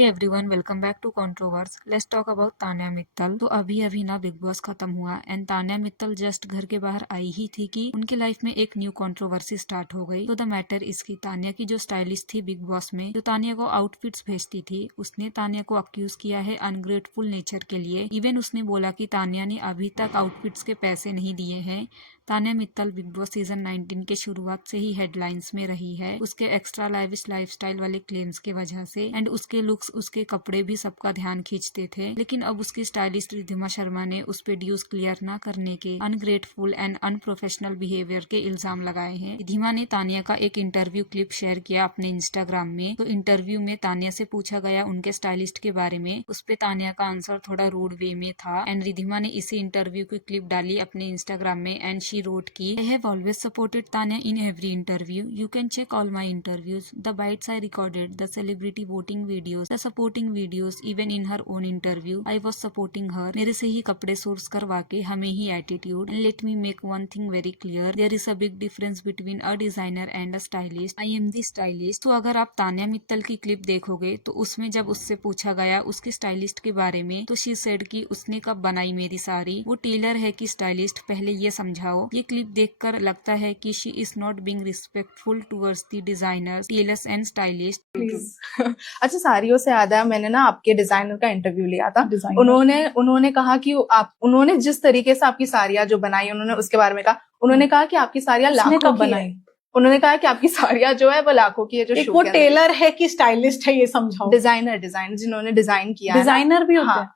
Everyone, welcome back to Controverse. Let's talk about Tanya Mittal. तो अभी अभी ना बिग बॉस खत्म हुआ एंड तान्या मित्तल जस्ट घर के बाहर आई ही थी कि उनके लाइफ में एक न्यू कंट्रोवर्सी स्टार्ट हो गई। तो द मैटर इसकी तान्या की जो स्टाइलिस्ट थी बिग बॉस में, जो तान्या को आउटफिट्स भेजती थी, उसने तान्या को अक्यूज किया है अनग्रेटफुल नेचर के लिए। इवन उसने बोला कि तान्या ने अभी तक आउटफिट्स के पैसे नहीं दिए हैं। Tanya Mittal big boss season 19 के शुरुआत से ही हेडलाइंस में रही है उसके एक्स्ट्रा लाइविश लाइफस्टाइल वाले क्लेम्स के वजह से, एंड उसके लुक्स, उसके कपड़े भी सबका ध्यान खींचते थे। लेकिन अब उसकी स्टाइलिस्ट रिद्धिमा शर्मा ने उस पे ड्यूज क्लियर न करने के, अनग्रेटफुल एंड अनप्रोफेशनल बिहेवियर के इल्जाम लगाए हैं। रिद्धिमा ने तान्या का एक इंटरव्यू क्लिप शेयर किया अपने इंस्टाग्राम में। तो इंटरव्यू में तान्या से पूछा गया उनके स्टाइलिस्ट के बारे में। उस पे तान्या का आंसर थोड़ा रूड वे में था एंड रिद्धिमा ने इसी इंटरव्यू की क्लिप डाली अपने इंस्टाग्राम में and she wrote ki, I have always supported Tanya in every interview. You can check all my interviews. The bites I recorded, the celebrity voting videos, the supporting videos, even in her own interview, I was supporting her. मेरे से ही कपड़े source करवा के हमें ही attitude. And let me make one thing very clear. There is a big difference between a designer and a stylist. I am the stylist. तो अगर आप तान्या मित्तल की क्लिप देखोगे तो उसमें जब उससे पूछा गया उसके स्टाइलिस्ट के बारे में, तो शी सेड कि उसने कब बनाई मेरी साड़ी, वो टेलर है कि स्टाइलिस्ट, पहले ये समझाओ। ये क्लिप देखकर लगता है कि she is not being respectful towards the designers, tailors and stylist. Please अच्छा, साड़ियों से याद है, मैंने ना आपके डिजाइनर का इंटरव्यू लिया था। डिजाइनर उन्होंने कहा कि उन्होंने जिस तरीके से आपकी साड़ियाँ जो बनाई, उन्होंने उसके बारे में कहा। उन्होंने कहा कि आपकी साड़ियाँ उसने लाखों कब की बनाई? है। उन्होंने कहा कि आपकी साड़ियाँ जो है वो लाखों की है। जो एक शो वो के अंदर टेलर है कि स्टाइलिस्ट है, ये समझाओ। डिजाइनर जिन्होंने डिजाइन किया है ना। डिजाइनर भी होते हाँ। हैं।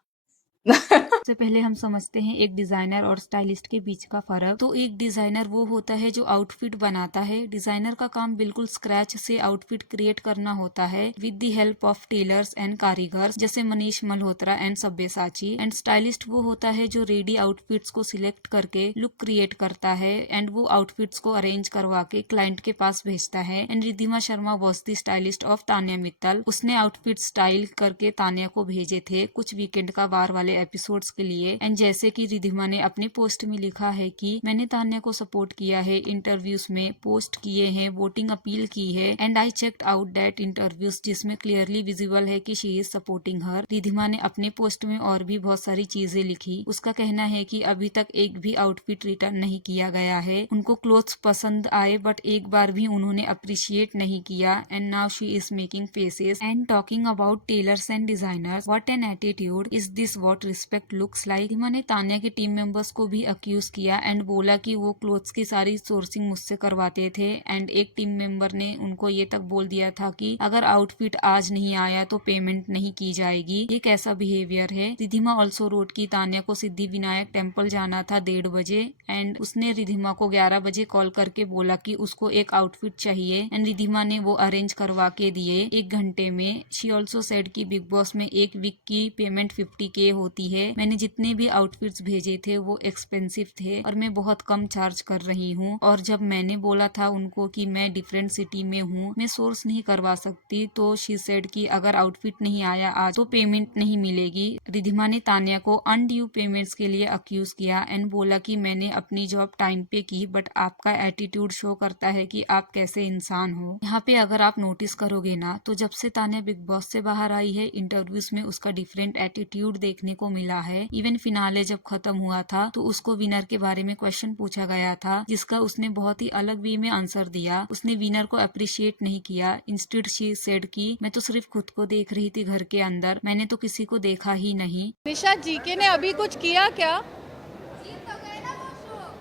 सबसे पहले हम समझते हैं एक डिजाइनर और स्टाइलिस्ट के बीच का फर्क। तो एक डिजाइनर वो होता है जो आउटफिट बनाता है। डिजाइनर का काम बिल्कुल स्क्रैच से आउटफिट क्रिएट करना होता है with the help of tailors and कारीगर्स, जैसे Manish Malhotra and Sabyasachi. And stylist वो होता है जो रेडी आउटफिट्स को सिलेक्ट करके लुक क्रिएट करता है एंड वो आउटफिट्स को अरेंज करवा के क्लाइंट के पास भेजता है। And Riddhima Sharma was the stylist of Tanya Mittal. उसने आउटफिट स्टाइल करके तान्या को भेजे थे कुछ वीकेंड का वार वाले एपिसोड्स के लिए। एंड जैसे कि रिद्धिमा ने अपने पोस्ट में लिखा है कि मैंने तान्या को सपोर्ट किया है, इंटरव्यूज में पोस्ट किए हैं, वोटिंग अपील की है, and I checked out that interviews, जिसमें क्लियरली विजिबल है कि she is supporting her. Riddhima ने अपने पोस्ट में और भी बहुत सारी चीजें लिखी। उसका कहना है कि अभी तक एक भी आउटफिट रिटर्न नहीं किया गया है। उनको क्लोथ्स पसंद आए बट एक बार भी उन्होंने अप्रिशिएट नहीं किया। And now she is making faces and talking about tailors and designers, what an attitude, is this what respect looks like. Riddhima ने तान्या के टीम मेंबर्स को भी अक्यूज किया एंड बोला कि वो क्लोथ्स की सारी सोर्सिंग मुझसे करवाते थे। एंड एक टीम मेंबर ने उनको ये तक बोल दिया था कि अगर आउटफिट आज नहीं आया तो पेमेंट नहीं की जाएगी। ये कैसा बिहेवियर है। रिद्धिमा ऑल्सो रोड की तान्या को सिद्धि विनायक टेम्पल जाना था 1:30 बजे एंड उसने रिद्धिमा को 11 बजे कॉल करके बोला कि उसको एक आउटफिट चाहिए एंड रिद्धिमा ने वो अरेंज करवा के दिए 1 घंटे में। शी ऑल्सो सेड कि बिग बॉस में एक वीक की पेमेंट 50K होती है। मैंने जितने भी आउटफिट्स भेजे थे वो एक्सपेंसिव थे और मैं बहुत कम चार्ज कर रही हूँ। और जब मैंने बोला था उनको कि मैं डिफरेंट सिटी में हूँ, मैं सोर्स नहीं करवा सकती, तो शी सेड कि अगर आउटफिट नहीं आया आज तो पेमेंट नहीं मिलेगी। रिद्धिमा ने तान्या को अनड्यू पेमेंट्स के लिए अक्यूज किया एंड बोला कि मैंने अपनी जॉब टाइम पे की बट आपका एटीट्यूड शो करता है कि आप कैसे इंसान हो। यहाँ पे अगर आप नोटिस करोगे ना, तो जब से तान्या बिग बॉस से बाहर आई है, इंटरव्यूज में उसका डिफरेंट एटीट्यूड देखने को मिला है। इवन फिनाले जब खत्म हुआ था तो उसको विनर के बारे में क्वेश्चन पूछा गया था, जिसका उसने बहुत ही अलग वे में आंसर दिया। उसने विनर को अप्रिशिएट नहीं किया। इंस्टेड शी सेड कि मैं तो सिर्फ खुद को देख रही थी घर के अंदर, मैंने तो किसी को देखा ही नहीं। निशा जीके ने अभी कुछ किया क्या?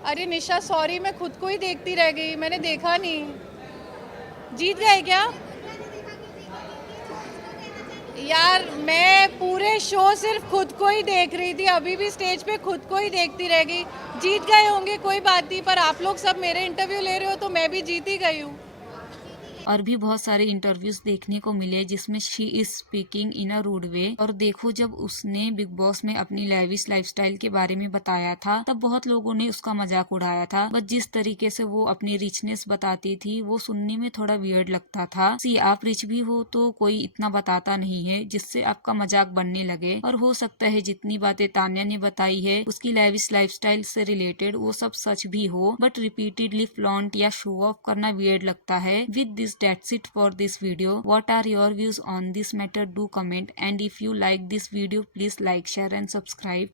अरे निशा सॉरी, मैं खुद को ही देखती रह गई, मैंने देखा नहीं। जीत गए क्या? यार मैं पूरे शो सिर्फ खुद को ही देख रही थी, अभी भी स्टेज पे खुद को ही देखती रह गई। जीत गए होंगे कोई बात नहीं, पर आप लोग सब मेरे इंटरव्यू ले रहे हो तो मैं भी जीत ही गई हूँ। और भी बहुत सारे इंटरव्यूज देखने को मिले जिसमें she is speaking in a rude way. और देखो, जब उसने बिग बॉस में अपनी लैविश लाइफस्टाइल के बारे में बताया था तब बहुत लोगों ने उसका मजाक उड़ाया था, बट जिस तरीके से वो अपनी रिचनेस बताती थी वो सुनने में थोड़ा वियर्ड लगता था। सी, आप रिच भी हो तो कोई इतना बताता नहीं है जिससे आपका मजाक बनने लगे। और हो सकता है जितनी बातें तान्या ने बताई है उसकी लैविश लाइफस्टाइल से रिलेटेड वो सब सच भी हो, बट रिपीटेडली फ्लॉन्ट या शो ऑफ करना वियर्ड लगता है। With this guys, that's it for this video. What are your views on this matter? Do comment, and if you like this video, please like, share and subscribe.